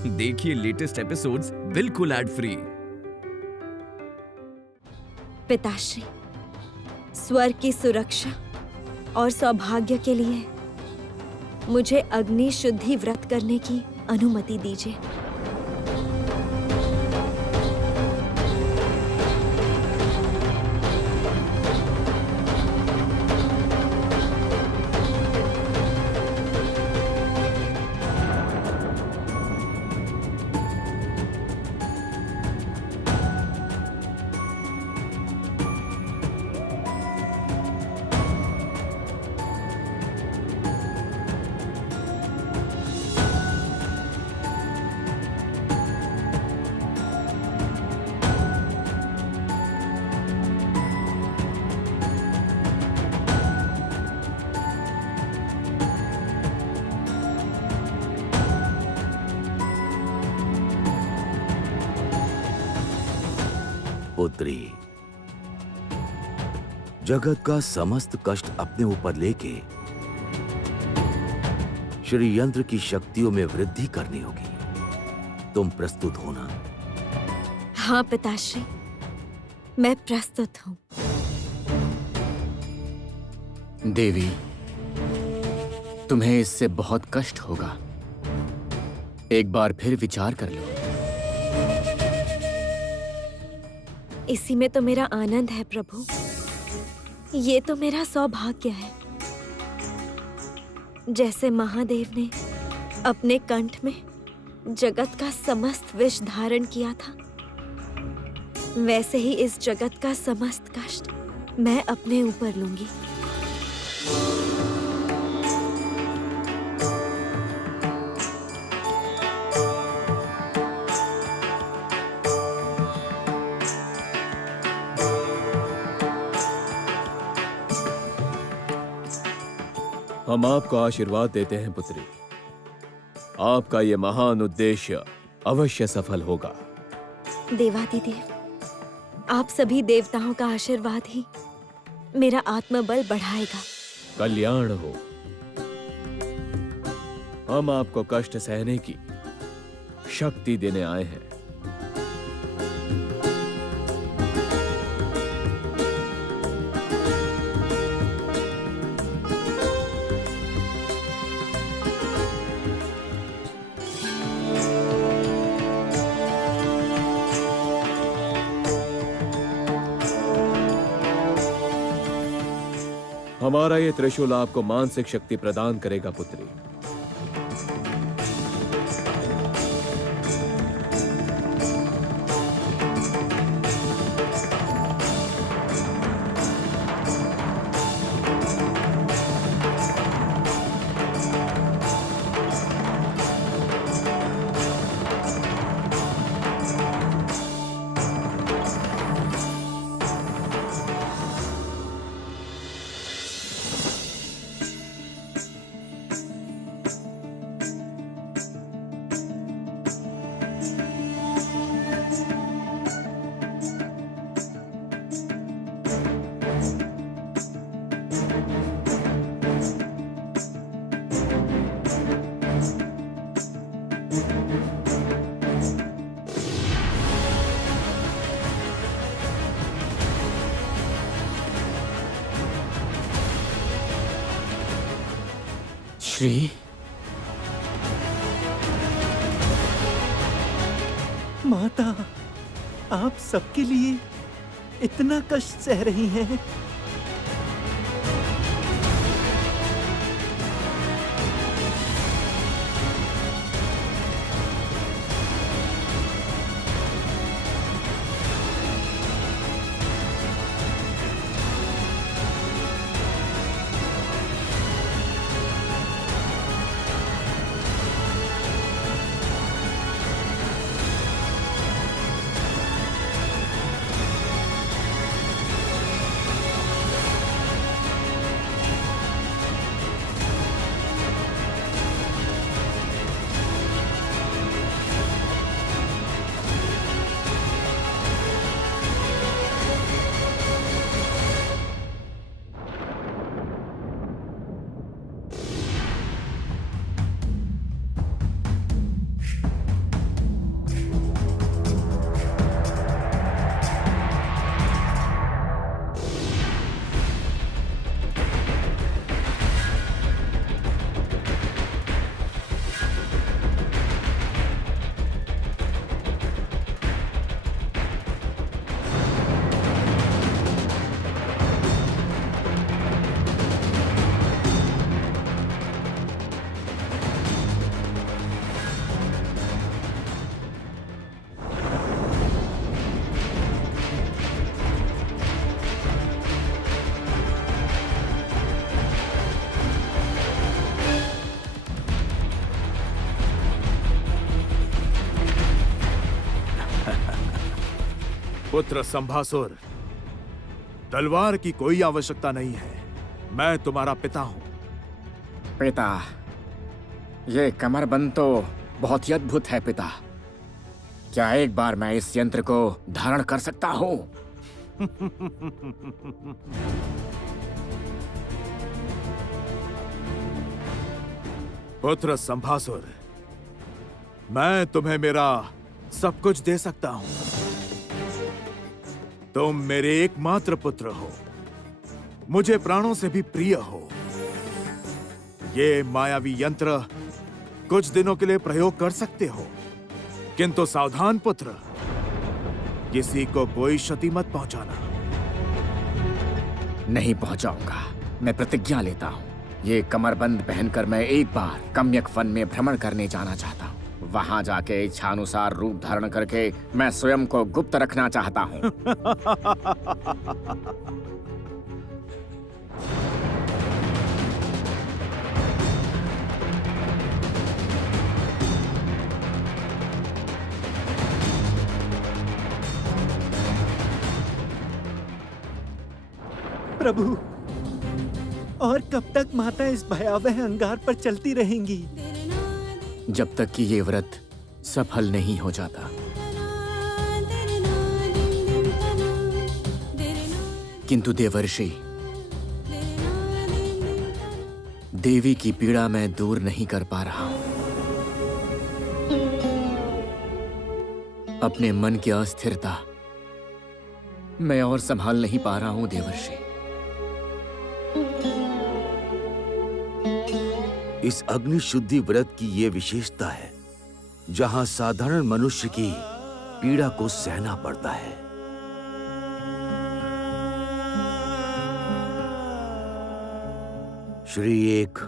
देखिए latest episodes बिल्कुल ad free. पिताश्री, स्वर्ग की सुरक्षा और सौभाग्य के लिए मुझे अग्नि शुद्धि व्रत करने की अनुमति दीजिए। पुत्री, जगत का समस्त कष्ट अपने ऊपर लेके श्री यंत्र की शक्तियों में वृद्धि करनी होगी। तुम प्रस्तुत हो ना? हाँ पिताश्री, मैं प्रस्तुत हूँ। देवी, तुम्हें इससे बहुत कष्ट होगा। एक बार फिर विचार कर लो। इसी में तो मेरा आनंद है प्रभु। ये तो मेरा सौभाग्य है। जैसे महादेव ने अपने कंठ में जगत का समस्त विष धारण किया था, वैसे ही इस जगत का समस्त कष्ट मैं अपने ऊपर लूंगी। हम आपको आशीर्वाद देते हैं पुत्री। आपका ये महान उद्देश्य अवश्य सफल होगा। देवादिदेव, आप सभी देवताओं का आशीर्वाद ही मेरा आत्मबल बढ़ाएगा। कल्याण हो। हम आपको कष्ट सहने की शक्ति देने आए हैं। हमारा ये त्रिशूल आपको मानसिक शक्ति प्रदान करेगा पुत्री। श्री, माता, आप सबके लिए इतना कष्ट सह रही हैं। पुत्र संभासुर, तलवार की कोई आवश्यकता नहीं है। मैं तुम्हारा पिता हूं। पिता, ये कमरबंद तो बहुत ही अद्भुत है पिता। क्या एक बार मैं इस यंत्र को धारण कर सकता हूं? पुत्र संभासुर, मैं तुम्हें मेरा सब कुछ दे सकता हूं। तुम मेरे एकमात्र पुत्र हो, मुझे प्राणों से भी प्रिय हो। ये मायावी यंत्र कुछ दिनों के लिए प्रयोग कर सकते हो, किंतु सावधान पुत्र, किसी को कोई क्षति मत पहुंचाना। नहीं पहुंचाऊंगा। मैं प्रतिज्ञा लेता हूं। ये कमरबंद पहनकर मैं एक बार कम्यक वन में भ्रमण करने जाना चाहता हूं। वहां जाके इच्छानुसार रूप धारण करके मैं स्वयं को गुप्त रखना चाहता हूं। प्रभु, और कब तक माता इस भयावह अंगार पर चलती रहेंगी? जब तक कि ये व्रत सफल नहीं हो जाता। किंतु देवर्षि, देवी की पीड़ा मैं दूर नहीं कर पा रहा हूं। अपने मन की अस्थिरता मैं और संभाल नहीं पा रहा हूं देवर्षि। इस अग्नि शुद्धि व्रत की ये विशेषता है, जहां साधारण मनुष्य की पीड़ा को सहना पड़ता है। श्री एक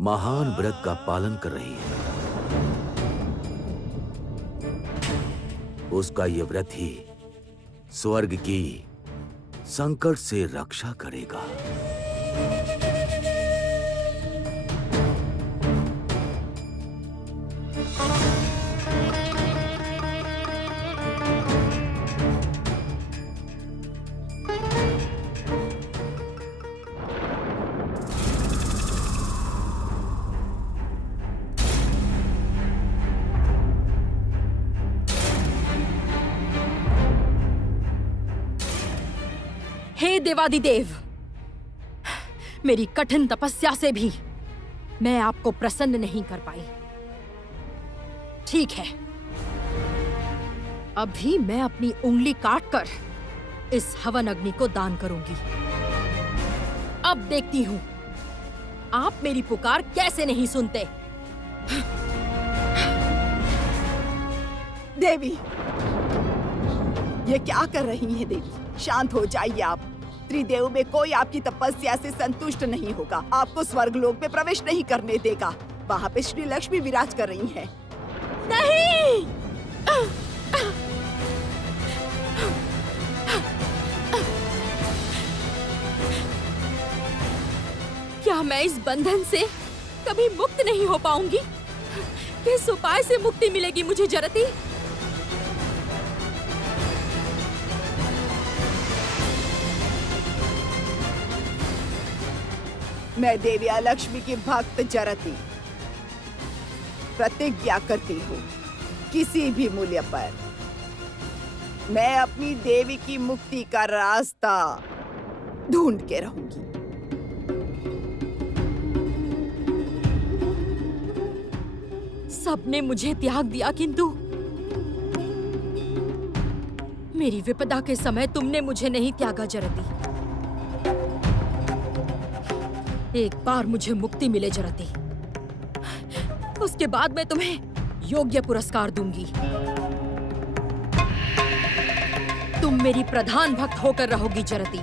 महान व्रत का पालन कर रही है। उसका ये व्रत ही स्वर्ग की संकट से रक्षा करेगा। हे देवादिदेव, मेरी कठिन तपस्या से भी मैं आपको प्रसन्न नहीं कर पाई। ठीक है, अभी मैं अपनी उंगली काटकर इस हवन अग्नि को दान करूंगी। अब देखती हूं आप मेरी पुकार कैसे नहीं सुनते। देवी, ये क्या कर रही हैं देवी? शांत हो जाइए आप। त्रिदेव में कोई आपकी तपस्या से संतुष्ट नहीं होगा, आपको स्वर्गलोक में प्रवेश नहीं करने देगा। वहाँ पे श्री लक्ष्मी विराज कर रही हैं। नहीं! क्या मैं इस बंधन से कभी मुक्त नहीं हो पाऊंगी? किस उपाय से मुक्ति मिलेगी मुझे जरती? मैं देविया लक्ष्मी की भक्त जरती प्रतिज्ञा करती हूँ, किसी भी मूल्य पर मैं अपनी देवी की मुक्ति का रास्ता ढूंढ के रहूंगी। सबने मुझे त्याग दिया, किंतु मेरी विपदा के समय तुमने मुझे नहीं त्यागा जरती। एक बार मुझे मुक्ति मिले जरती, उसके बाद मैं तुम्हें योग्य पुरस्कार दूंगी। तुम मेरी प्रधान भक्त होकर रहोगी जरती।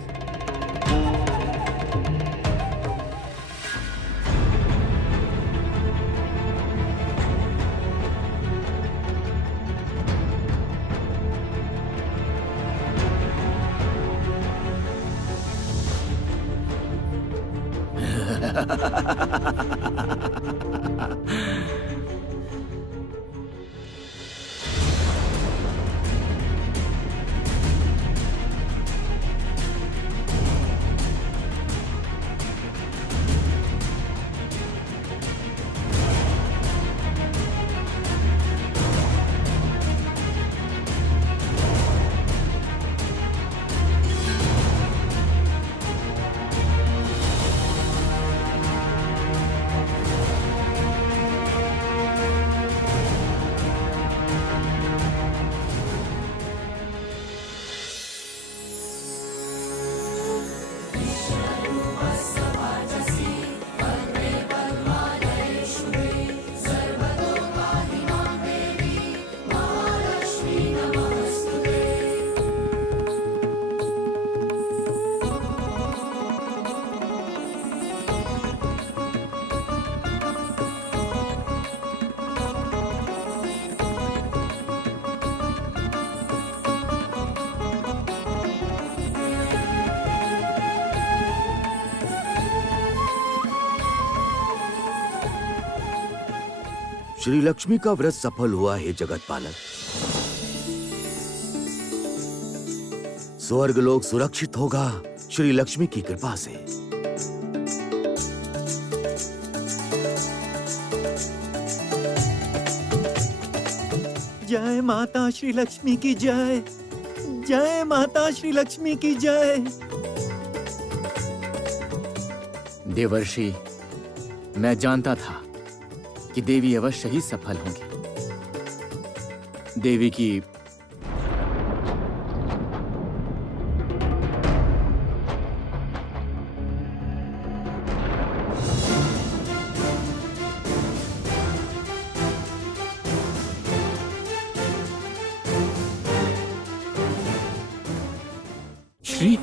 श्री लक्ष्मी का व्रत सफल हुआ है जगत पालक। स्वर्ग लोक सुरक्षित होगा श्री लक्ष्मी की कृपा से। जय माता श्री लक्ष्मी की जय। जय माता श्री लक्ष्मी की जय। देवर्षि, मैं जानता था कि देवी अवश्य ही सफल होंगी। देवी की श्री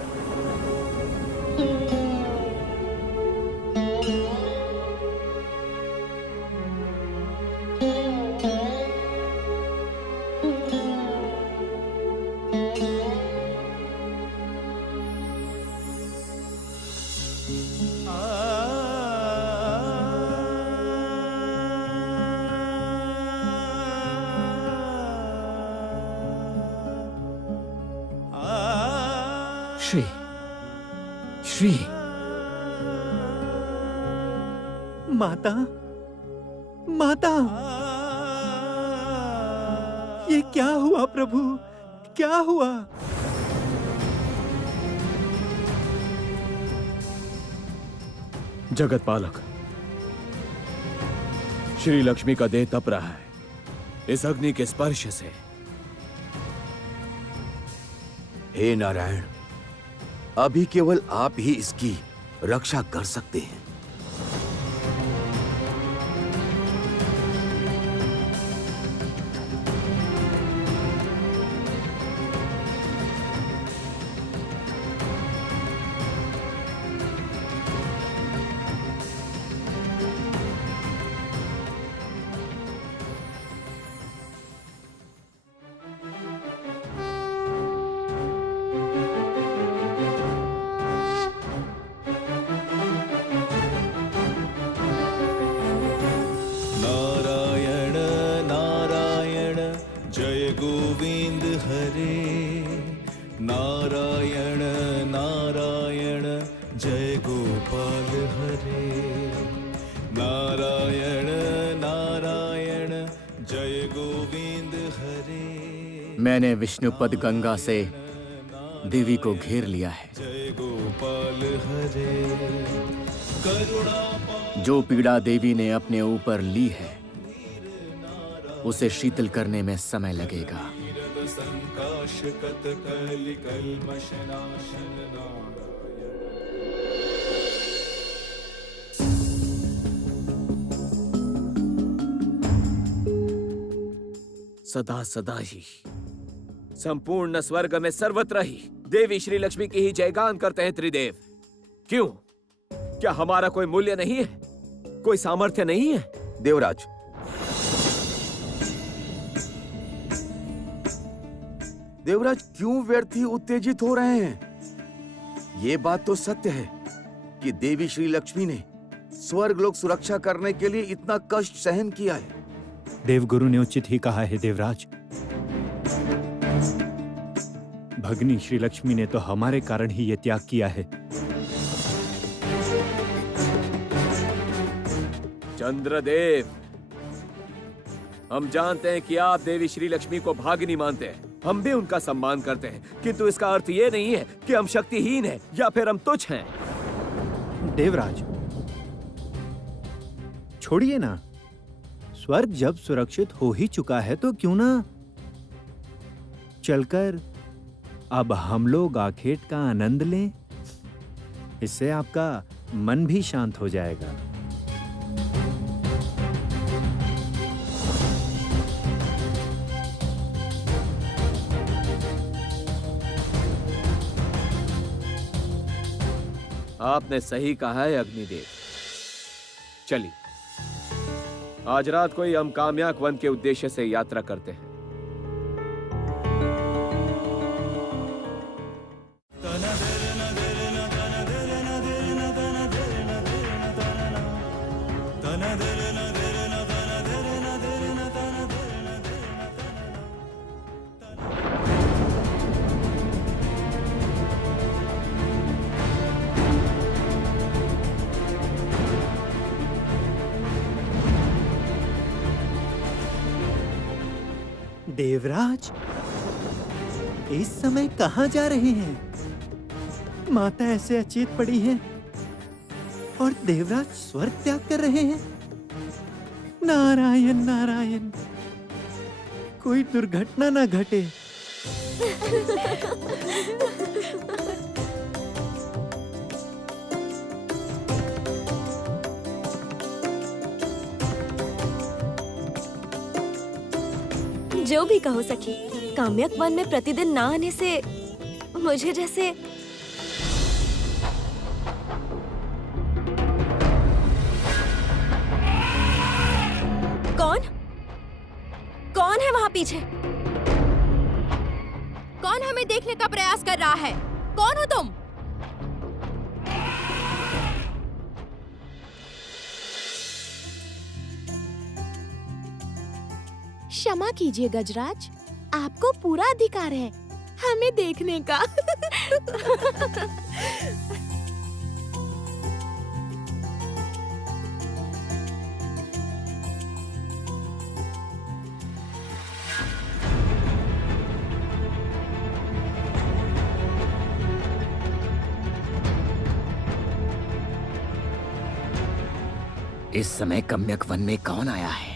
श्री श्री माता, माता, ये क्या हुआ प्रभु, क्या हुआ? जगत पालक, श्री लक्ष्मी का देह तप रहा है इस अग्नि के स्पर्श से। हे नारायण, अभी केवल आप ही इसकी रक्षा कर सकते हैं। गोविंद हरे नारायण नारायण जय गोपाल हरे नारायण नारायण जय गोविंद हरे। मैंने विष्णुपद गंगा से देवी को घेर लिया है। जय गोपाल हरे करुणा जो पीड़ा देवी ने अपने ऊपर ली है उसे शीतल करने में समय लगेगा। सदा सदा ही संपूर्ण स्वर्ग में सर्वत्र ही देवी श्री लक्ष्मी की ही जयगान करते हैं त्रिदेव। क्यों? क्या हमारा कोई मूल्य नहीं है, कोई सामर्थ्य नहीं है? देवराज, देवराज क्यों व्यर्थ ही उत्तेजित हो रहे हैं? ये बात तो सत्य है कि देवी श्री लक्ष्मी ने स्वर्ग लोक सुरक्षा करने के लिए इतना कष्ट सहन किया है। देवगुरु ने उचित ही कहा है देवराज। भगनी श्री लक्ष्मी ने तो हमारे कारण ही ये त्याग किया है। चंद्रदेव, हम जानते हैं कि आप देवी श्री लक्ष्मी को भागिनी मानते हैं, हम भी उनका सम्मान करते हैं, किंतु इसका अर्थ ये नहीं है कि हम शक्तिहीन हैं या फिर हम तुच्छ हैं। देवराज, छोड़िए ना, स्वर्ग जब सुरक्षित हो ही चुका है तो क्यों ना चलकर अब हम लोग आखेट का आनंद लें। इससे आपका मन भी शांत हो जाएगा। आपने सही कहा है अग्निदेव। चलिए, आज रात को ही हम काम्याक वन के उद्देश्य से यात्रा करते हैं। देवराज, इस समय कहाँ जा रहे हैं? माता ऐसे अचेत पड़ी है और देवराज स्वर्ग त्याग कर रहे हैं। नारायण नारायण, कोई दुर्घटना ना घटे। जो भी कहो सखी, काम्यक वन में प्रतिदिन ना आने से मुझे जैसे कौन कौन है वहां पीछे? कौन हमें देखने का प्रयास कर रहा है? कौन हो तुम? क्षमा कीजिए गजराज, आपको पूरा अधिकार है हमें देखने का। इस समय कम्यक वन में कौन आया है?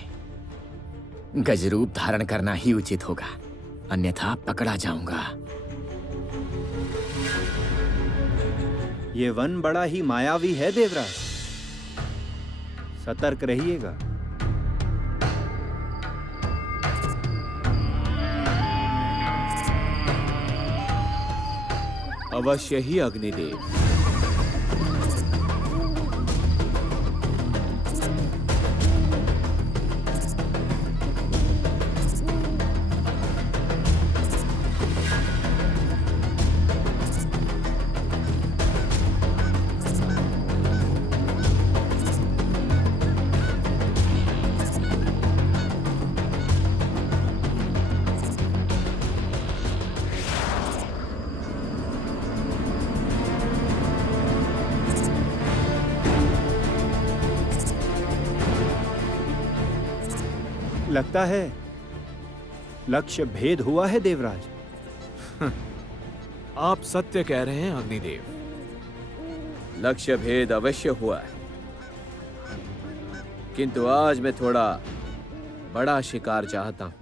गजरूप धारण करना ही उचित होगा, अन्यथा पकड़ा जाऊंगा। ये वन बड़ा ही मायावी है देवराज, सतर्क रहिएगा। अवश्य ही अग्निदेव। लगता है लक्ष्य भेद हुआ है देवराज। आप सत्य कह रहे हैं अग्निदेव, लक्ष्य भेद अवश्य हुआ है, किंतु आज मैं थोड़ा बड़ा शिकार चाहता हूं।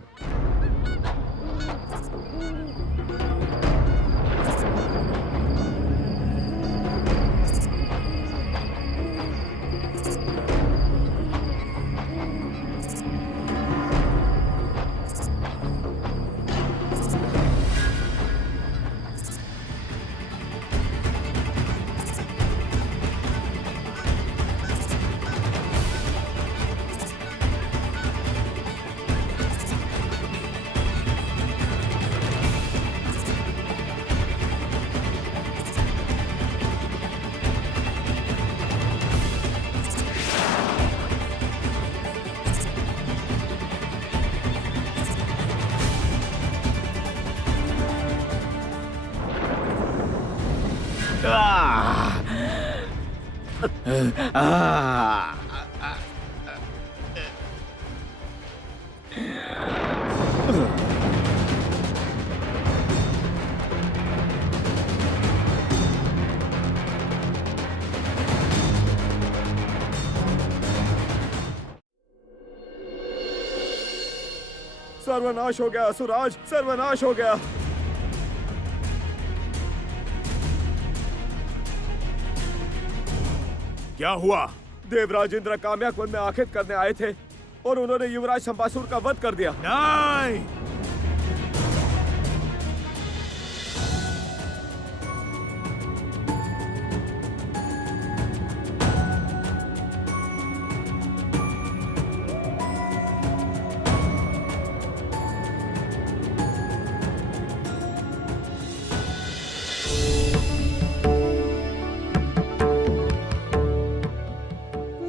सर्वनाश हो गया असुराज, सर्वनाश हो गया। क्या हुआ? देवराज इंद्र काम्यक वन में आखेट करने आए थे और उन्होंने युवराज शंपासुर का वध कर दिया। नहीं!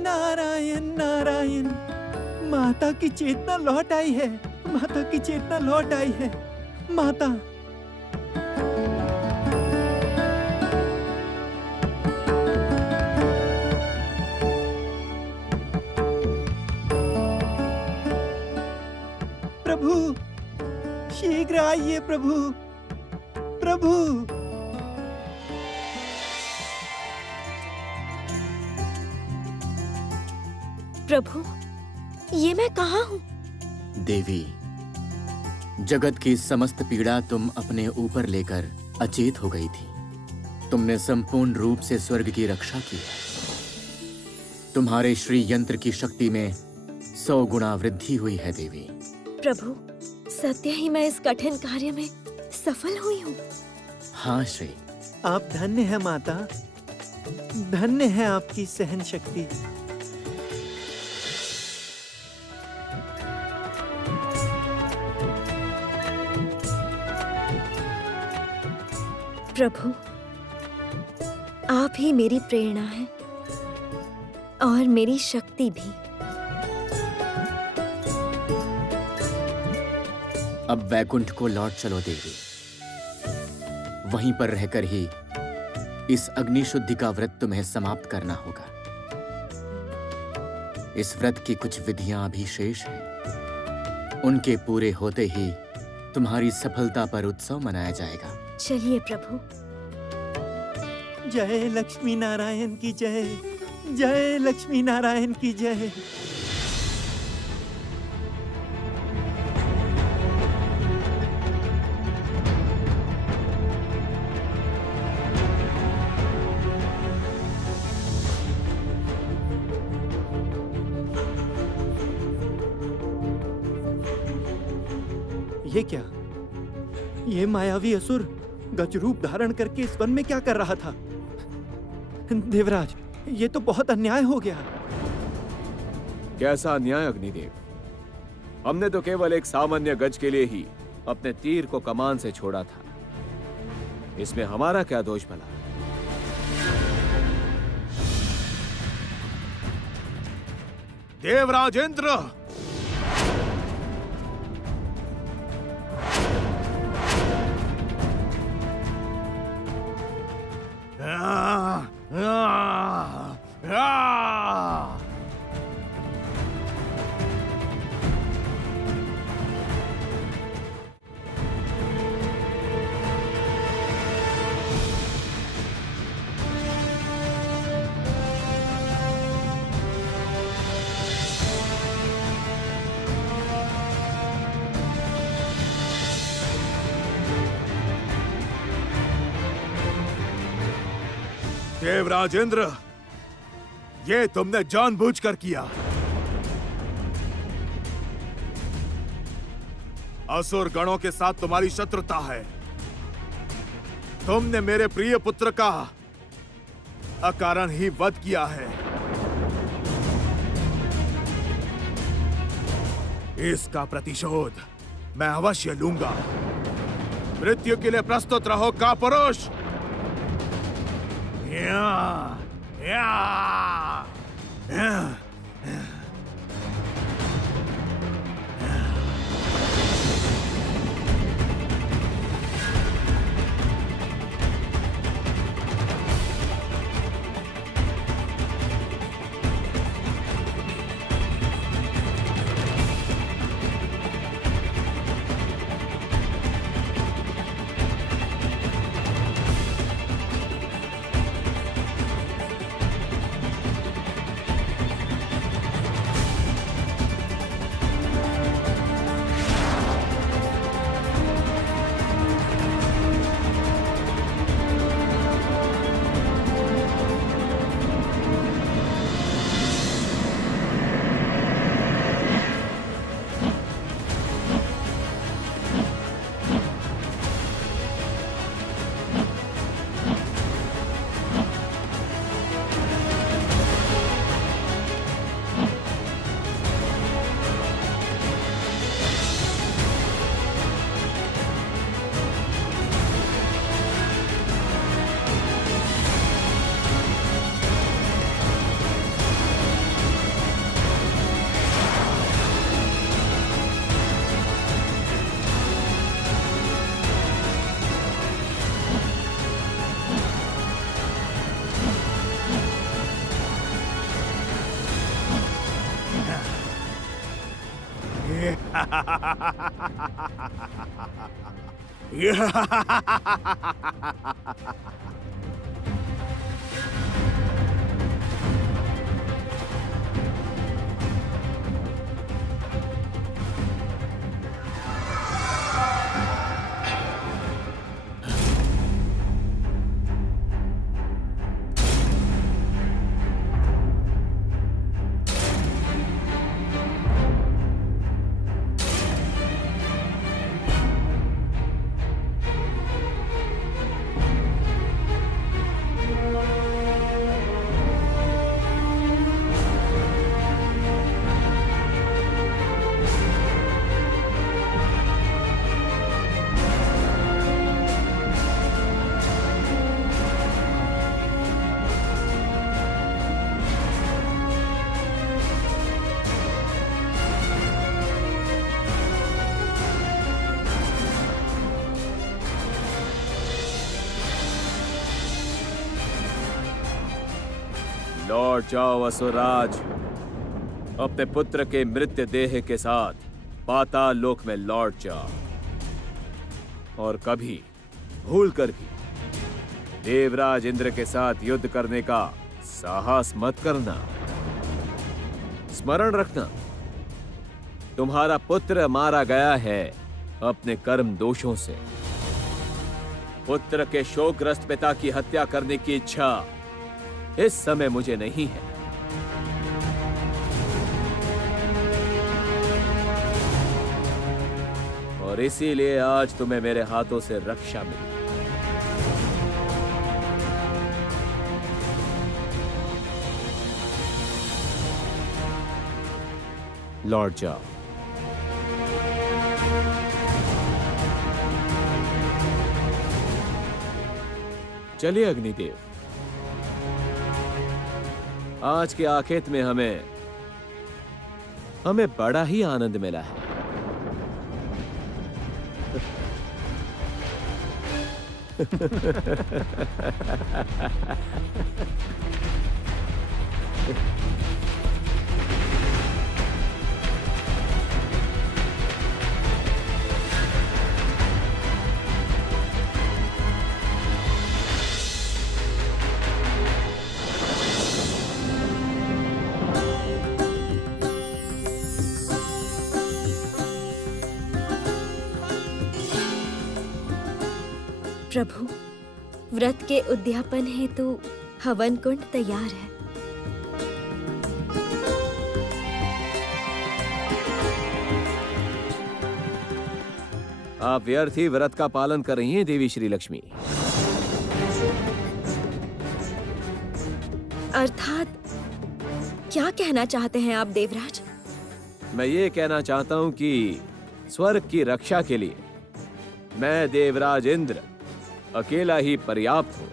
नारायण नारायण, माता की चेतना लौट आई है, माता की चेतना लौट आई है। माता, प्रभु शीघ्र आइए प्रभु, प्रभु। प्रभु, ये मैं कहाँ हूँ? देवी, जगत की समस्त पीड़ा तुम अपने ऊपर लेकर अचेत हो गई थी। तुमने संपूर्ण रूप से स्वर्ग की रक्षा की। तुम्हारे श्री यंत्र की शक्ति में 100 गुना वृद्धि हुई है देवी। प्रभु, सत्य ही मैं इस कठिन कार्य में सफल हुई हूँ। हाँ श्री। आप धन्य है माता, धन्य है आपकी सहन शक्ति। प्रभु, आप ही मेरी प्रेरणा है और मेरी शक्ति भी। अब वैकुंठ को लौट चलो देवी। वहीं पर रहकर ही इस अग्नि शुद्धि का व्रत तुम्हें समाप्त करना होगा। इस व्रत की कुछ विधियां अभी शेष हैं। उनके पूरे होते ही तुम्हारी सफलता पर उत्सव मनाया जाएगा। चलिए प्रभु। जय लक्ष्मी नारायण की जय, जय लक्ष्मी नारायण की जय। ये क्या? ये मायावी असुर गजरूप धारण करके इस वन में क्या कर रहा था? देवराज, ये तो बहुत अन्याय हो गया। कैसा अन्याय अग्निदेव? हमने तो केवल एक सामान्य गज के लिए ही अपने तीर को कमान से छोड़ा था। इसमें हमारा क्या दोष भला? देवराज इंद्र, देवराज इंद्र, ये तुमने जानबूझकर किया। असुर गणों के साथ तुम्हारी शत्रुता है। तुमने मेरे प्रिय पुत्र का अकारण ही वध किया है। इसका प्रतिशोध मैं अवश्य लूंगा। मृत्यु के लिए प्रस्तुत रहो कापुरुष। लौट जाओ असुरराज, अपने पुत्र के मृत्यु देह के साथ पाताल लोक में लौट जाओ और कभी भूल कर भी देवराज इंद्र के साथ युद्ध करने का साहस मत करना। स्मरण रखना, तुम्हारा पुत्र मारा गया है अपने कर्म दोषों से। पुत्र के शोकग्रस्त पिता की हत्या करने की इच्छा इस समय मुझे नहीं है। और इसीलिए आज तुम्हें मेरे हाथों से रक्षा मिली। लौट जाओ। चलिए अग्निदेव, आज के आखेत में हमें बड़ा ही आनंद मिला है। प्रभु, व्रत के उद्यापन हेतु हवन कुंड तैयार है। आप व्यर्थ ही व्रत का पालन कर रही हैं देवी श्री लक्ष्मी। अर्थात क्या कहना चाहते हैं आप देवराज? मैं ये कहना चाहता हूं कि स्वर्ग की रक्षा के लिए मैं देवराज इंद्र अकेला ही पर्याप्त हूं।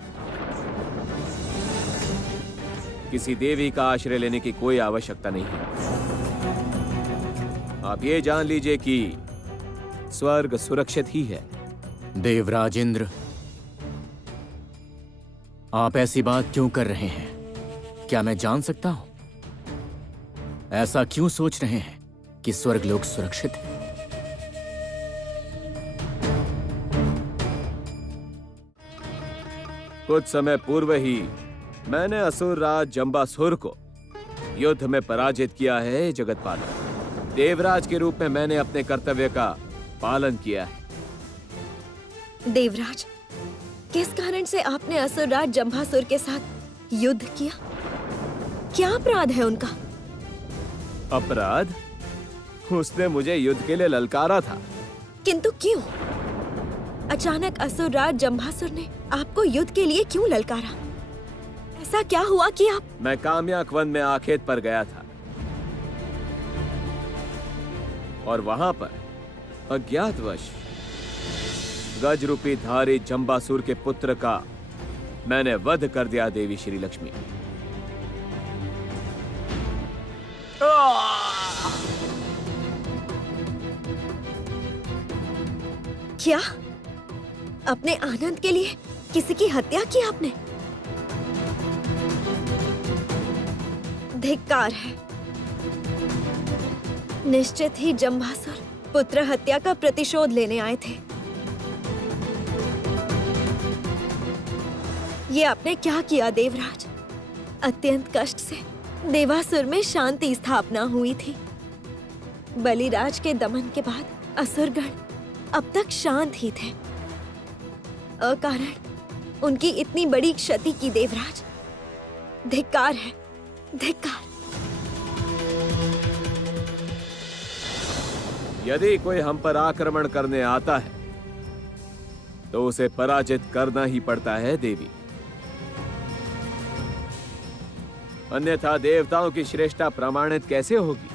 किसी देवी का आश्रय लेने की कोई आवश्यकता नहीं है। आप ये जान लीजिए कि स्वर्ग सुरक्षित ही है। देवराज इंद्र, आप ऐसी बात क्यों कर रहे हैं? क्या मैं जान सकता हूं? ऐसा क्यों सोच रहे हैं कि स्वर्गलोक सुरक्षित है? कुछ समय पूर्व ही मैंने असुर राज जंबासुर को युद्ध में पराजित किया है जगतपालक। देवराज के रूप में मैंने अपने कर्तव्य का पालन किया है। देवराज, किस कारण से आपने असुरराज जंभासुर के साथ युद्ध किया? क्या अपराध है उनका? अपराध? उसने मुझे युद्ध के लिए ललकारा था। किंतु क्यों? अचानक असुरराज जंभासुर ने आपको युद्ध के लिए क्यों ललकारा? ऐसा क्या हुआ कि आप? मैं काम्याक वन में आखेत पर गया था और वहां पर अज्ञातवश गज रूपी धारी जंबासुर के पुत्र का मैंने वध कर दिया देवी श्री लक्ष्मी। क्या अपने आनंद के लिए किसी की हत्या की आपने? धिक्कार है। निश्चित ही जंभासुर पुत्र हत्या का प्रतिशोध लेने आए थे। ये आपने क्या किया देवराज? अत्यंत कष्ट से देवासुर में शांति स्थापना हुई थी। बलिराज के दमन के बाद असुरगण अब तक शांत ही थे। अकारण उनकी इतनी बड़ी क्षति की देवराज। धिक्कार है, धिक्कार। यदि कोई हम पर आक्रमण करने आता है तो उसे पराजित करना ही पड़ता है देवी, अन्यथा देवताओं की श्रेष्ठता प्रमाणित कैसे होगी?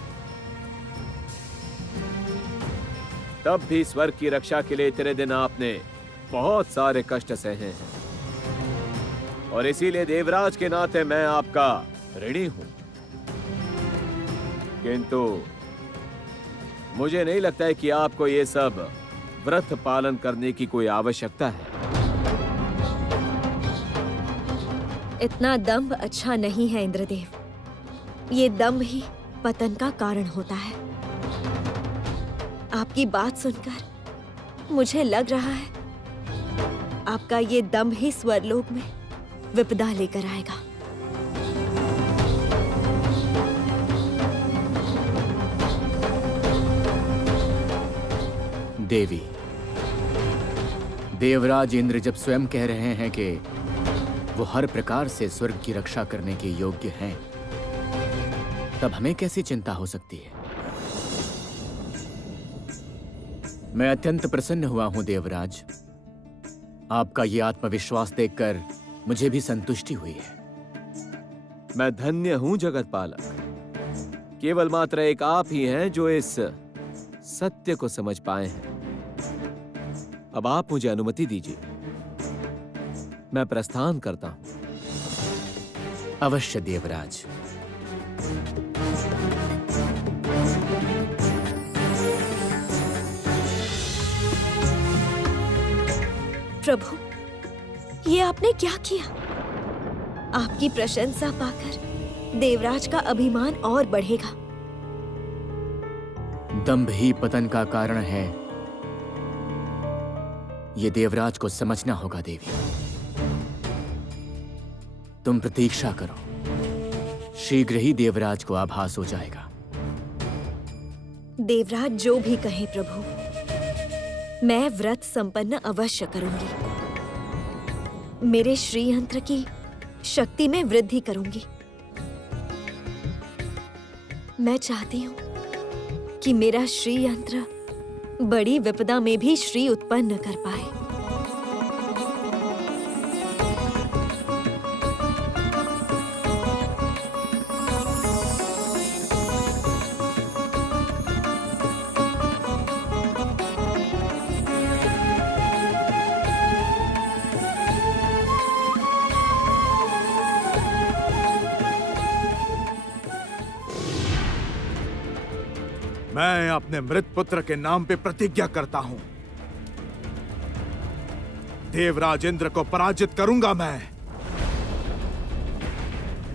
तब भी स्वर्ग की रक्षा के लिए इतने दिन आपने बहुत सारे कष्ट सहे हैं और इसीलिए देवराज के नाते मैं आपका ऋणी हूं। किंतु मुझे नहीं लगता है कि आपको ये सब व्रत पालन करने की कोई आवश्यकता है। इतना दंभ अच्छा नहीं है इंद्रदेव। ये दंभ ही पतन का कारण होता है। आपकी बात सुनकर मुझे लग रहा है आपका ये दंभ ही स्वर्लोक में विपदा लेकर आएगा। देवी, देवराज इंद्र जब स्वयं कह रहे हैं कि वो हर प्रकार से स्वर्ग की रक्षा करने के योग्य हैं, तब हमें कैसी चिंता हो सकती है? मैं अत्यंत प्रसन्न हुआ हूं देवराज। आपका ये आत्मविश्वास देखकर मुझे भी संतुष्टि हुई है। मैं धन्य हूं जगत पालक। केवल मात्र एक आप ही हैं जो इस सत्य को समझ पाए हैं। अब आप मुझे अनुमति दीजिए, मैं प्रस्थान करता हूं। अवश्य देवराज। प्रभु, ये आपने क्या किया? आपकी प्रशंसा पाकर देवराज का अभिमान और बढ़ेगा। दंभ ही पतन का कारण है, ये देवराज को समझना होगा देवी। तुम प्रतीक्षा करो, शीघ्र ही देवराज को आभास हो जाएगा। देवराज जो भी कहे प्रभु, मैं व्रत संपन्न अवश्य करूंगी। मेरे श्री यंत्र की शक्ति में वृद्धि करूंगी। मैं चाहती हूं कि मेरा श्री यंत्र बड़ी विपदा में भी श्री उत्पन्न कर पाए। मैं अपने मृत पुत्र के नाम पे प्रतिज्ञा करता हूं, देवराज इंद्र को पराजित करूंगा। मैं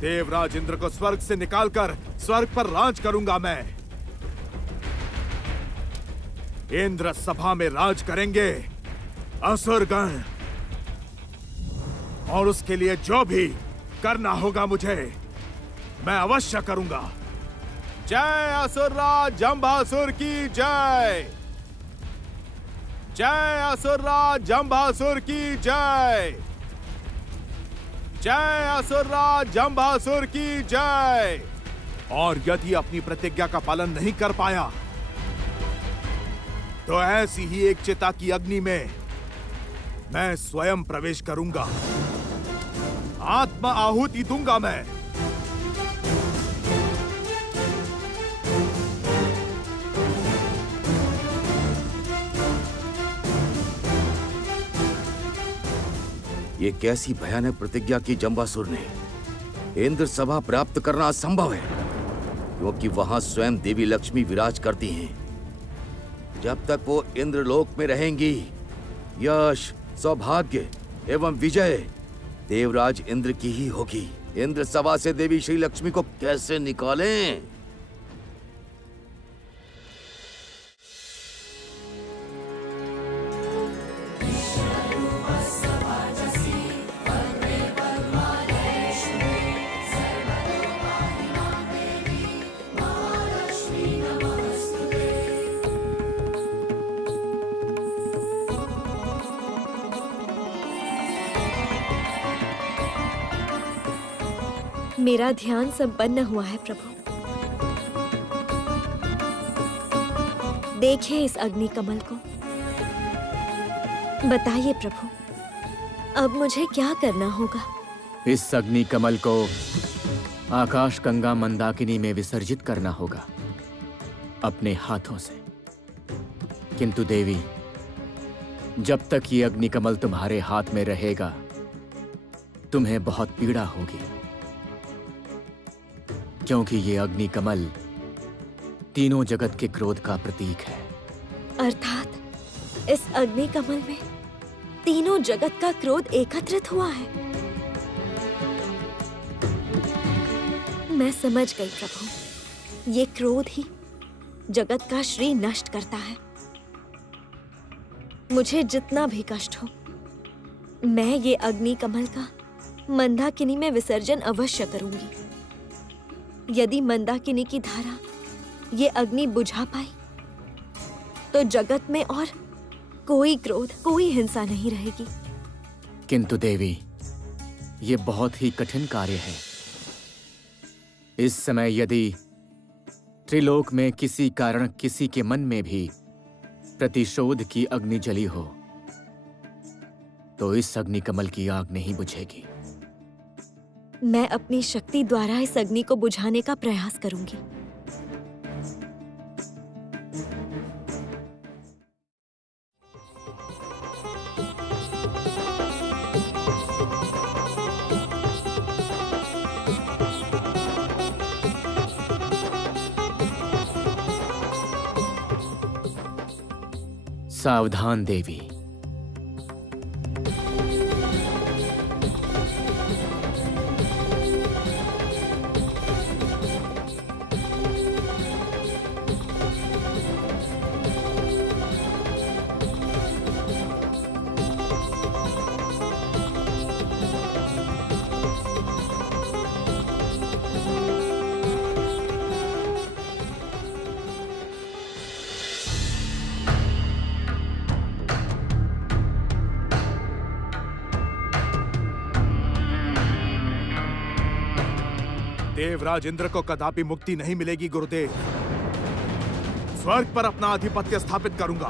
देवराज इंद्र को स्वर्ग से निकालकर स्वर्ग पर राज करूंगा। मैं इंद्र सभा में राज करेंगे असुरगण, और उसके लिए जो भी करना होगा मुझे, मैं अवश्य करूंगा। जय असुरराज जंभासुर की जय। जय असुरराज जंभासुर की जय। जय असुरराज जंभासुर की जय। और यदि अपनी प्रतिज्ञा का पालन नहीं कर पाया तो ऐसी ही एक चिता की अग्नि में मैं स्वयं प्रवेश करूंगा, आत्मा आहुति दूंगा। मैं ये कैसी भयानक प्रतिज्ञा की जंबासुर ने? इंद्र सभा प्राप्त करना असंभव है, क्योंकि वहां स्वयं देवी लक्ष्मी विराज करती हैं। जब तक वो इंद्रलोक में रहेंगी, यश, सौभाग्य एवं विजय देवराज इंद्र की ही होगी। इंद्र सभा से देवी श्री लक्ष्मी को कैसे निकालें? मेरा ध्यान संपन्न हुआ है प्रभु। देखिए इस अग्नि कमल को। बताइए प्रभु, अब मुझे क्या करना होगा? इस अग्नि कमल को आकाश गंगा मंदाकिनी में विसर्जित करना होगा अपने हाथों से। किंतु देवी, जब तक ये अग्नि कमल तुम्हारे हाथ में रहेगा तुम्हें बहुत पीड़ा होगी, क्योंकि ये अग्नि कमल तीनों जगत के क्रोध का प्रतीक है। अर्थात इस अग्नि कमल में तीनों जगत का क्रोध एकत्रित हुआ है। मैं समझ गई प्रभु, ये क्रोध ही जगत का श्री नष्ट करता है। मुझे जितना भी कष्ट हो, मैं ये अग्नि कमल का मंदाकिनी में विसर्जन अवश्य करूंगी। यदि मंदाकिनी की धारा ये अग्नि बुझा पाई तो जगत में और कोई क्रोध, कोई हिंसा नहीं रहेगी। किंतु देवी, ये बहुत ही कठिन कार्य है। इस समय यदि त्रिलोक में किसी कारण किसी के मन में भी प्रतिशोध की अग्नि जली हो तो इस अग्नि कमल की आग नहीं बुझेगी। मैं अपनी शक्ति द्वारा इस अग्नि को बुझाने का प्रयास करूंगी। सावधान देवी। देवराज इंद्र को कदापि मुक्ति नहीं मिलेगी गुरुदेव। स्वर्ग पर अपना आधिपत्य स्थापित करूंगा।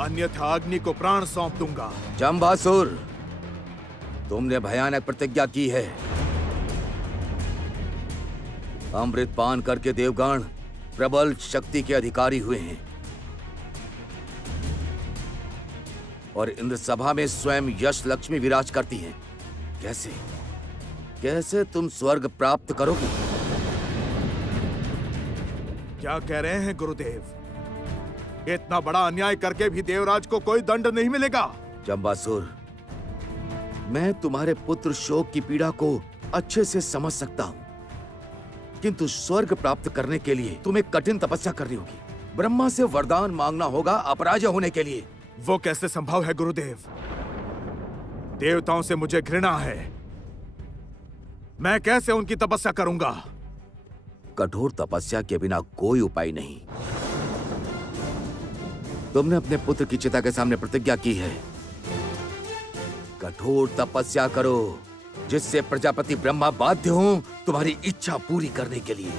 अन्यथा अग्नि को प्राण सौंप दूंगा। जम्बासुर, तुमने भयानक प्रतिज्ञा की है। अमृत पान करके देवगण प्रबल शक्ति के अधिकारी हुए हैं और इंद्र सभा में स्वयं यश लक्ष्मी विराज करती हैं। कैसे कैसे तुम स्वर्ग प्राप्त करोगे? क्या कह रहे हैं गुरुदेव? इतना बड़ा अन्याय करके भी देवराज को कोई दंड नहीं मिलेगा? जम्बासुर, मैं तुम्हारे पुत्र शोक की पीड़ा को अच्छे से समझ सकता हूं, किंतु स्वर्ग प्राप्त करने के लिए तुम्हें कठिन तपस्या करनी होगी। ब्रह्मा से वरदान मांगना होगा अपराजय होने के लिए। वो कैसे संभव है गुरुदेव? देवताओं से मुझे घृणा है। मैं कैसे उनकी तपस्या करूंगा? कठोर तपस्या के बिना कोई उपाय नहीं। तुमने अपने पुत्र की चिता के सामने प्रतिज्ञा की है। कठोर तपस्या करो जिससे प्रजापति ब्रह्मा बाध्य हों तुम्हारी इच्छा पूरी करने के लिए।